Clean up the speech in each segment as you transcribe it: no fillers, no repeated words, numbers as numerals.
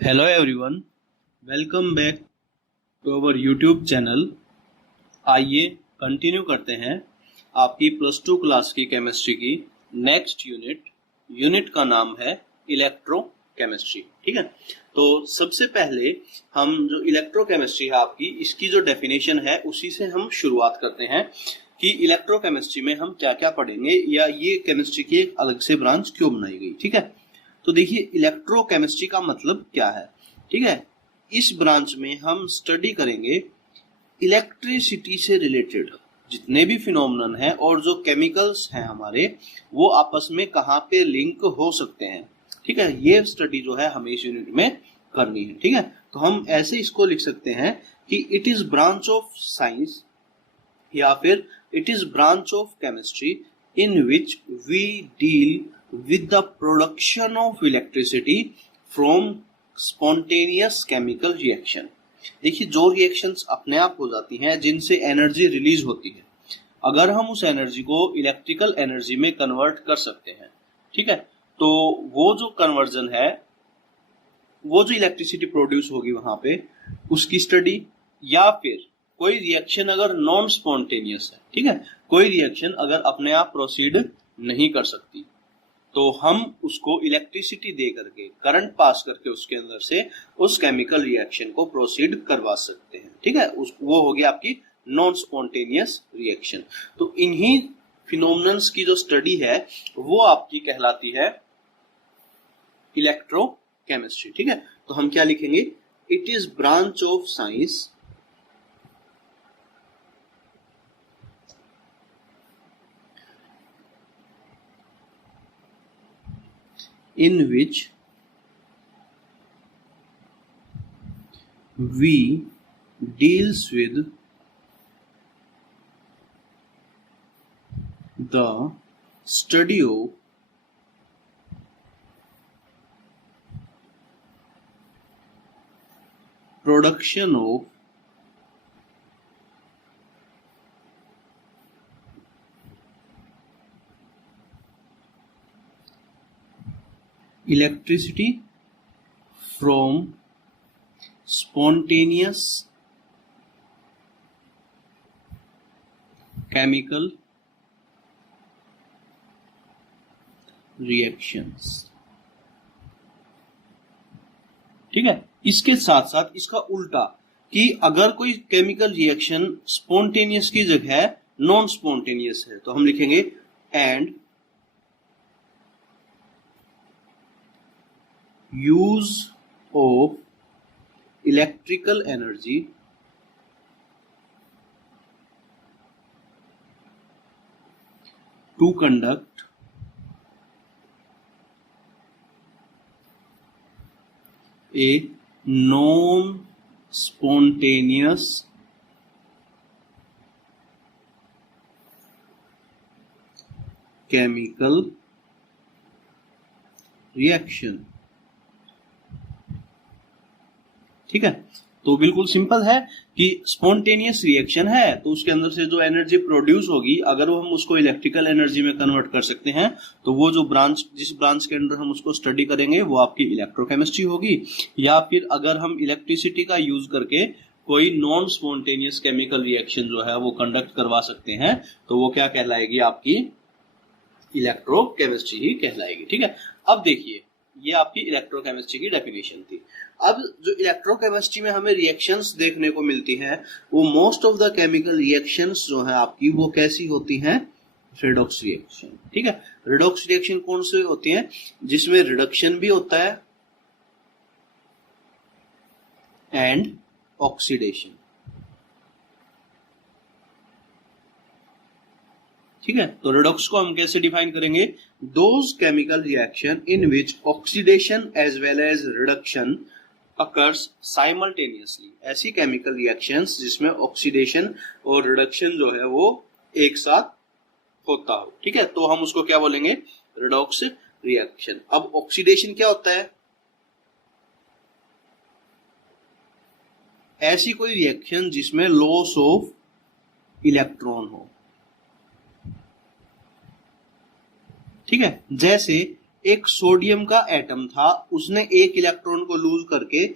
Hello everyone, welcome back to our YouTube channel. आइए continue करते हैं आपकी प्लस टू क्लास की केमिस्ट्री की नेक्स्ट यूनिट का नाम है इलेक्ट्रोकेमिस्ट्री। ठीक है, तो सबसे पहले हम जो इलेक्ट्रोकेमिस्ट्री है आपकी, इसकी जो डेफिनेशन है उसी से हम शुरुआत करते हैं कि इलेक्ट्रोकेमिस्ट्री में हम क्या क्या पढ़ेंगे या ये केमिस्ट्री की एक अलग से ब्रांच क्यों बनाई गई। ठीक है, तो देखिए इलेक्ट्रोकेमिस्ट्री का मतलब क्या है। ठीक है, इस ब्रांच में हम स्टडी करेंगे इलेक्ट्रिसिटी से रिलेटेड जितने भी फिनोमेनन हैं और जो केमिकल्स हैं हमारे, वो आपस में कहाँ पे लिंक हो सकते हैं। ठीक है, ये स्टडी जो है हमें इस यूनिट में करनी है। ठीक है, तो हम ऐसे इसको लिख सकते हैं कि it is branch of science या फिर it is branch of chemistry in which we deal with the production of electricity from spontaneous chemical reaction। देखिए, जो रिएक्शंस अपने आप हो जाती हैं जिनसे एनर्जी रिलीज होती है, अगर हम उस एनर्जी को इलेक्ट्रिकल एनर्जी में कन्वर्ट कर सकते हैं, ठीक है, तो वो जो कन्वर्जन है, वो जो इलेक्ट्रिसिटी प्रोड्यूस होगी वहां पे, उसकी स्टडी, या फिर कोई रिएक्शन अगर नॉन स्पॉन्टेनियस है, ठीक है, कोई रिएक्शन अगर अपने आप प्रोसीड नहीं कर सकती, तो हम उसको इलेक्ट्रिसिटी दे करके, करंट पास करके उसके अंदर से उस केमिकल रिएक्शन को प्रोसीड करवा सकते हैं। ठीक है, वो होगी आपकी नॉन स्पॉन्टेनियस रिएक्शन। तो इन्हीं फिनोमिनन्स की जो स्टडी है वो आपकी कहलाती है इलेक्ट्रोकेमिस्ट्री। ठीक है, तो हम क्या लिखेंगे, it is branch of science in which we deals with the study of production of electricity from spontaneous chemical reactions। ठीक है, इसके साथ साथ इसका उल्टा कि अगर कोई केमिकल रिएक्शन स्पॉन्टेनियस की जगह नॉन स्पॉन्टेनियस है, तो हम लिखेंगे and use of electrical energy to conduct a non-spontaneous chemical reaction। ठीक है, तो बिल्कुल सिंपल है कि स्पॉन्टेनियस रिएक्शन है तो उसके अंदर से जो एनर्जी प्रोड्यूस होगी, अगर वो हम उसको इलेक्ट्रिकल एनर्जी में कन्वर्ट कर सकते हैं, तो वो जो ब्रांच, जिस ब्रांच के अंदर हम उसको स्टडी करेंगे वो आपकी इलेक्ट्रोकेमिस्ट्री होगी। या फिर अगर हम इलेक्ट्रिसिटी का यूज करके कोई नॉन स्पॉन्टेनियस केमिकल रिएक्शन जो है वो कंडक्ट करवा सकते हैं, तो वो क्या कहलाएगी, आपकी इलेक्ट्रोकेमिस्ट्री ही कहलाएगी। ठीक है, अब देखिए, ये आपकी इलेक्ट्रोकेमिस्ट्री की डेफिनेशन थी। अब जो इलेक्ट्रोकेमिस्ट्री में हमें रिएक्शंस देखने को मिलती हैं, वो most of the chemical reactions जो है आपकी, वो कैसी होती हैं, रेडॉक्स रिएक्शन। ठीक है, रेडॉक्स रिएक्शन कौन से होती हैं, जिसमें रिडक्शन भी होता है एंड ऑक्सीडेशन। ठीक है, तो रेडॉक्स को हम कैसे डिफाइन करेंगे, those chemical reaction in which oxidation as well as reduction occurs simultaneously. ऐसी केमिकल रिएक्शंस जिसमें ऑक्सीडेशन और रिडक्शन जो है वो एक साथ होता हो। ठीक है, तो हम उसको क्या बोलेंगे, रेडॉक्स रिएक्शन। अब ऑक्सीडेशन क्या होता है, ऐसी कोई रिएक्शन जिसमें लॉस ऑफ इलेक्ट्रॉन हो। ठीक है, जैसे एक सोडियम का एटम था, उसने एक इलेक्ट्रॉन को लूज करके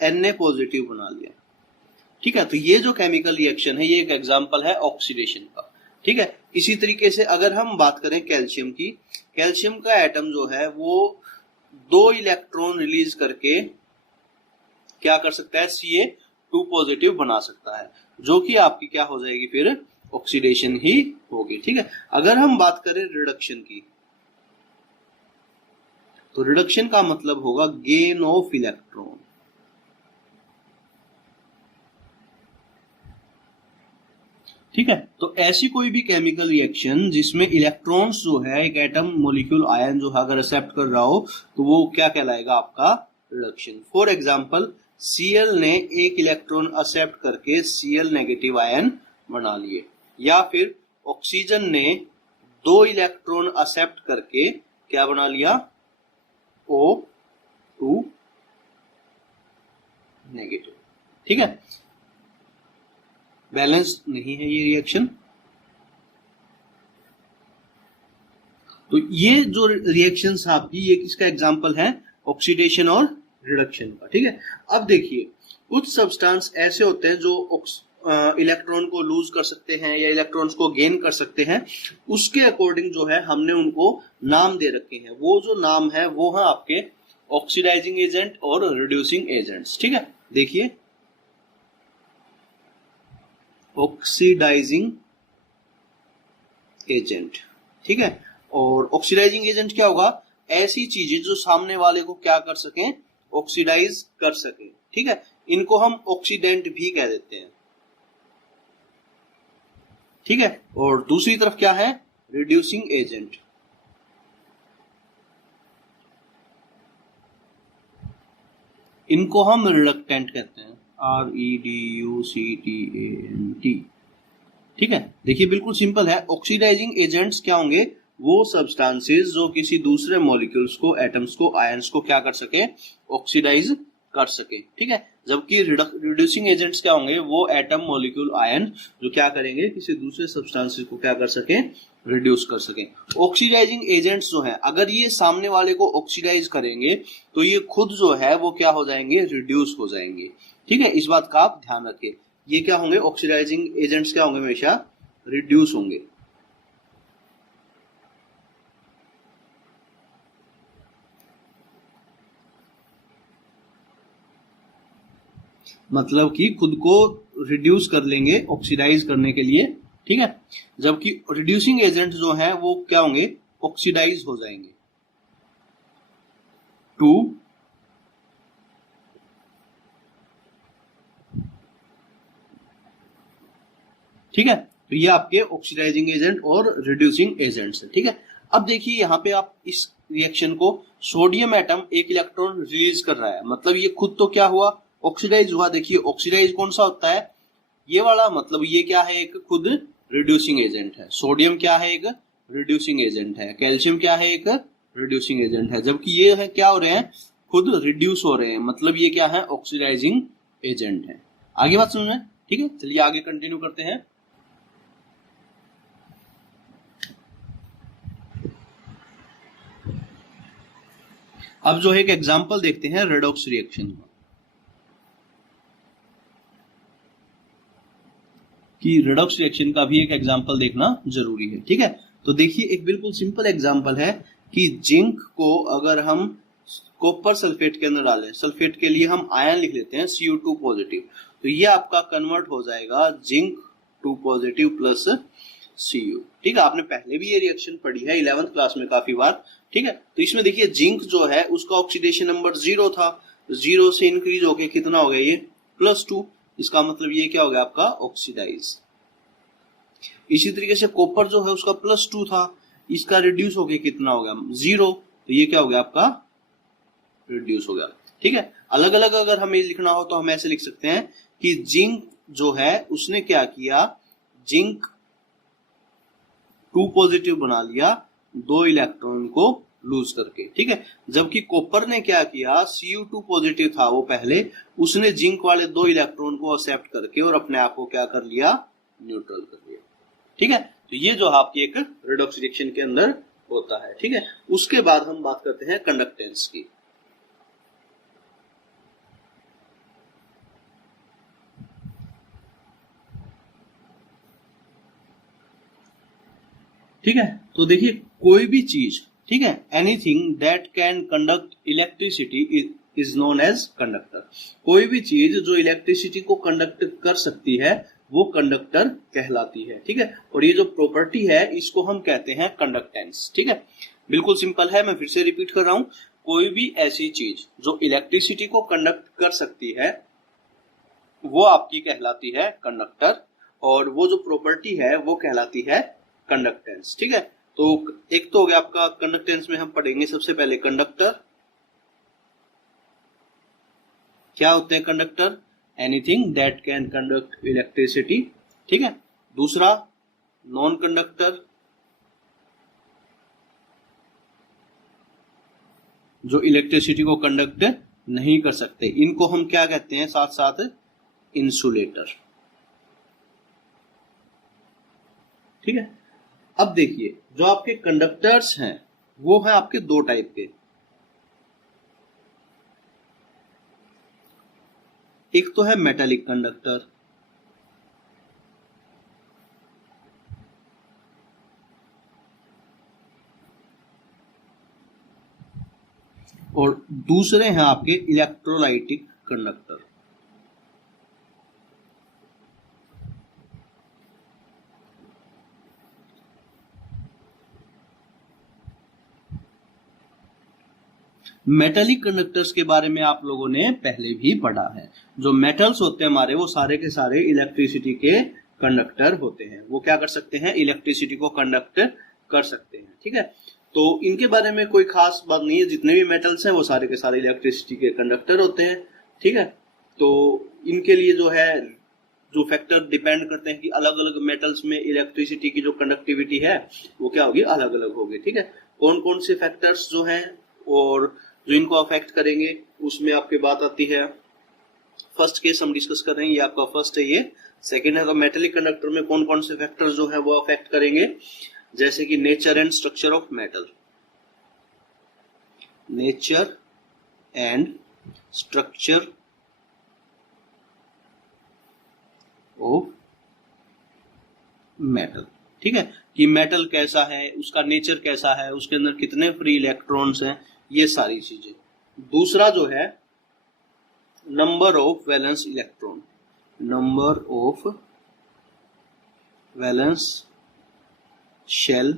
Na पॉजिटिव बना लिया। ठीक है, तो ये जो केमिकल रिएक्शन है ये एक एग्जांपल है ऑक्सीडेशन का। ठीक है, इसी तरीके से अगर हम बात करें कैल्शियम की, कैल्शियम का एटम जो है वो 2 इलेक्ट्रॉन रिलीज करके क्या कर सकता है, Ca2 पॉजिटिव बना सकता है, जो कि आपकी क्या हो जाएगी फिर ऑक्सीडेशन ही होगी। ठीक है, अगर हम बात करें रिडक्शन की, तो रिडक्शन का मतलब होगा गेन ऑफ इलेक्ट्रॉन। ठीक है, तो ऐसी कोई भी केमिकल रिएक्शन जिसमें इलेक्ट्रॉन्स जो है एक एटम मॉलिक्यूल आयन जो है अगर एक्सेप्ट कर रहा हो तो वो क्या कहलाएगा आपका रिडक्शन। फॉर एग्जांपल Cl ने एक इलेक्ट्रॉन एक्सेप्ट करके Cl नेगेटिव आयन बना लिए, या फिर ऑक्सीजन ने 2 इलेक्ट्रॉन एक्सेप्ट करके क्या बना लिया, O2 नेगेटिव। ठीक है, बैलेंस नहीं है ये रिएक्शन। तो ये जो रिएक्शंस आपकी ये किसका एग्जांपल है, ऑक्सीडेशन और रिडक्शन का। ठीक है, अब देखिए कुछ सब्सटेंस ऐसे होते हैं जो इलेक्ट्रॉन को लूज कर सकते हैं या इलेक्ट्रॉन्स को गेन कर सकते हैं, उसके अकॉर्डिंग जो है हमने उनको नाम दे रखे हैं। वो जो नाम है वो है आपके ऑक्सीडाइजिंग एजेंट और रिड्यूसिंग एजेंट्स। ठीक है, देखिए ऑक्सीडाइजिंग एजेंट। ठीक है, और ऑक्सीडाइजिंग एजेंट क्या होगा, ऐसी चीजें जो सामने वाले को क्या कर सकें, ऑक्सीडाइज कर सके। ठीक है, इनको हम ऑक्सीडेंट भी कह देते हैं। ठीक है, और दूसरी तरफ क्या है, रिड्यूसिंग एजेंट। इनको हम रिडक्टेंट कहते हैं, REDUCTANT। ठीक है, देखिए बिल्कुल सिंपल है। ऑक्सीडाइजिंग एजेंट्स क्या होंगे, वो सब्सटेंसेस जो किसी दूसरे मॉलिक्यूल्स को, एटम्स को, आयंस को क्या कर सके, ऑक्सीडाइज कर सके। ठीक है, जबकि रिड्यूसिंग एजेंट्स क्या होंगे, वो एटम, मॉलिक्यूल, आयन जो क्या करेंगे, किसी दूसरे सब्सटेंसेस को क्या कर सके, रिड्यूस कर सके। ऑक्सीडाइजिंग एजेंट्स जो है अगर ये सामने वाले को ऑक्सीडाइज करेंगे तो ये खुद जो है वो क्या हो जाएंगे, रिड्यूस हो जाएंगे। ठीक है, इस बात का आप ध्यान रखिए। ये क्या होंगे, ऑक्सीडाइजिंग एजेंट्स क्या होंगे, हमेशा रिड्यूस होंगे। मतलब कि खुद को रिड्यूस कर लेंगे ऑक्सीडाइज करने के लिए। ठीक है, जबकि रिड्यूसिंग एजेंट जो है वो क्या होंगे, ऑक्सीडाइज हो जाएंगे टू ठीक है, तो ये आपके ऑक्सीडाइजिंग एजेंट और रिड्यूसिंग एजेंट्स है। ठीक है, अब देखिए यहाँ पे आप इस रिएक्शन को, सोडियम एटम एक इलेक्ट्रॉन रिलीज कर रहा है, मतलब ये खुद तो क्या हुआ, ऑक्सीडाइज हुआ। देखिए ऑक्सीडाइज कौन सा होता है, ये वाला, मतलब ये क्या है, एक खुद रिड्यूसिंग एजेंट है। सोडियम क्या है, एक रिड्यूसिंग एजेंट है। कैल्शियम क्या है, एक रिड्यूसिंग एजेंट है। जबकि ये है क्या हो रहे हैं, खुद रिड्यूस हो रहे हैं, मतलब ये क्या है, ऑक्सीडाइजिंग एजेंट है। आगे बात समझ में। ठीक है, चलिए आगे कंटिन्यू करते हैं। अब जो है एक एग्जांपल देखते हैं रेडॉक्स रिएक्शन का, कि रेडॉक्स रिएक्शन का भी एक एग्जांपल देखना जरूरी है। ठीक है, तो देखिए एक बिल्कुल सिंपल एग्जांपल है कि जिंक को अगर हम कॉपर सल्फेट के अंदर डालें, सल्फेट के लिए हम आयन लिख लेते हैं Cu2 पॉजिटिव, तो ये आपका कन्वर्ट हो जाएगा जिंक 2 पॉजिटिव प्लस Cu। ठीक है, आपने पहले भी ये रिएक्शन पढ़ी है 11th क्लास में काफी बार। ठीक है, तो इसमें देखिए जिंक जो है उसका ऑक्सीडेशन नंबर 0 था, 0 से इंक्रीज होके कितना हो गया, ये +2। इसका मतलब ये क्या हो गया आपका, ऑक्सीडाइज। इसी तरीके से कॉपर जो है उसका +2 था, इसका रिड्यूस होके कितना हो गया, 0, तो ये क्या हो गया आपका, रिड्यूस हो गया। ठीक है, अलग अलग अगर हमें लिखना हो तो हम ऐसे लिख सकते हैं कि जिंक जो है उसने क्या किया, जिंक 2 पॉजिटिव बना लिया 2 इलेक्ट्रॉन को लूज करके। ठीक है, जबकि कॉपर ने क्या किया, Cu2 पॉजिटिव था वो पहले, उसने जिंक वाले 2 इलेक्ट्रॉन को एक्सेप्ट करके और अपने आप को क्या कर लिया, न्यूट्रल कर लिया। ठीक है, तो ये जो आपकी एक रेडॉक्स रिएक्शन के अंदर होता है। ठीक है, उसके बाद हम बात करते हैं कंडक्टेंस की। ठीक है, तो देखिए कोई भी चीज, ठीक है, anything that can conduct electricity is known as conductor. कोई भी चीज जो इलेक्ट्रिसिटी को कंडक्ट कर सकती है वो कंडक्टर कहलाती है। ठीक है, और ये जो प्रॉपर्टी है इसको हम कहते हैं कंडक्टेंस। ठीक है, बिल्कुल सिंपल है, मैं फिर से रिपीट कर रहा हूं, कोई भी ऐसी चीज जो इलेक्ट्रिसिटी को कंडक्ट कर सकती है वो आपकी कहलाती है कंडक्टर, और वो जो प्रॉपर्टी है वो कहलाती है कंडक्टेंस। ठीक है, तो एक तो हो गया आपका कंडक्टेंस में हम पढ़ेंगे सबसे पहले कंडक्टर। क्या होते हैं conductor? Anything that can conduct electricity. ठीक है, दूसरा नॉन कंडक्टर, जो इलेक्ट्रिसिटी को कंडक्ट नहीं कर सकते, इनको हम क्या कहते हैं साथ साथ? इंसुलेटर। ठीक है, अब देखिए जो आपके कंडक्टर्स हैं वो है आपके दो टाइप के। एक तो है मेटालिक कंडक्टर, और दूसरे हैं आपके इलेक्ट्रोलाइटिक कंडक्टर। मेटालिक कंडक्टर्स के बारे में आप लोगों ने पहले भी पढ़ा है। जो मेटल्स होते हैं हमारे वो सारे के सारे इलेक्ट्रिसिटी के कंडक्टर होते हैं। वो क्या कर सकते हैं? इलेक्ट्रिसिटी को कंडक्ट कर सकते हैं। ठीक है, तो इनके बारे में कोई खास बात नहीं है, जितने भी मेटल्स हैं वो सारे के सारे इलेक्ट्रिसिटी के कंडक्टर होते हैं। ठीक है, तो इनके लिए जो है जो फैक्टर डिपेंड करते हैं कि अलग अलग मेटल्स में इलेक्ट्रिसिटी की जो कंडक्टिविटी है वो क्या होगी? अलग अलग होगी। ठीक है, कौन कौन से फैक्टर्स जो हैं और जो इनको अफेक्ट करेंगे उसमें आपके बात आती है। फर्स्ट केस हम डिस्कस कर रहे हैं, ये आपका फर्स्ट है, ये सेकंड है। तो मेटेलिक कंडक्टर में कौन कौन से फैक्टर्स जो है वो अफेक्ट करेंगे, जैसे कि nature and structure of metal. Nature and structure of metal. ठीक है, कि मेटल कैसा है, उसका नेचर कैसा है, उसके अंदर कितने फ्री इलेक्ट्रॉन्स हैं, ये सारी चीजें। दूसरा जो है number of valence electron, number of valence shell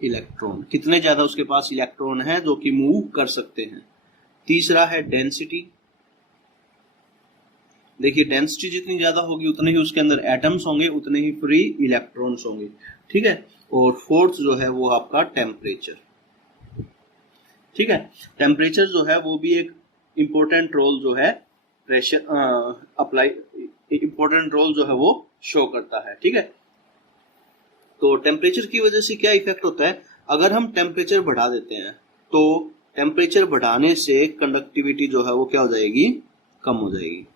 electron, कितने ज्यादा उसके पास इलेक्ट्रॉन है जो कि मूव कर सकते हैं। तीसरा है डेंसिटी, देखिए डेंसिटी जितनी ज्यादा होगी उतने ही उसके अंदर एटम्स होंगे, उतने ही फ्री इलेक्ट्रॉन्स होंगे। ठीक है, और फोर्थ जो है वो आपका टेम्परेचर। ठीक है, टेम्परेचर जो है वो भी एक इंपॉर्टेंट रोल जो है प्रेशर अप्लाई, इंपॉर्टेंट रोल जो है वो शो करता है। ठीक है, तो टेम्परेचर की वजह से क्या इफेक्ट होता है? अगर हम टेम्परेचर बढ़ा देते हैं तो टेम्परेचर बढ़ाने से कंडक्टिविटी जो है वो क्या हो जाएगी? कम हो जाएगी।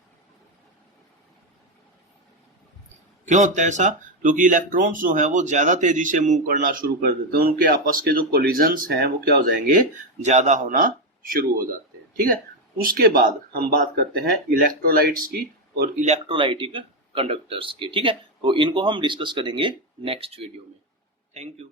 क्यों होता है ऐसा? क्योंकि इलेक्ट्रॉन्स जो है वो ज्यादा तेजी से मूव करना शुरू कर देते हैं, उनके आपस के जो कोलिजन्स हैं वो क्या हो जाएंगे? ज्यादा होना शुरू हो जाते हैं। ठीक है, उसके बाद हम बात करते हैं इलेक्ट्रोलाइट्स की और इलेक्ट्रोलाइटिक कंडक्टर्स की। ठीक है, तो इनको हम डिस्कस करेंगे नेक्स्ट वीडियो में। Thank you.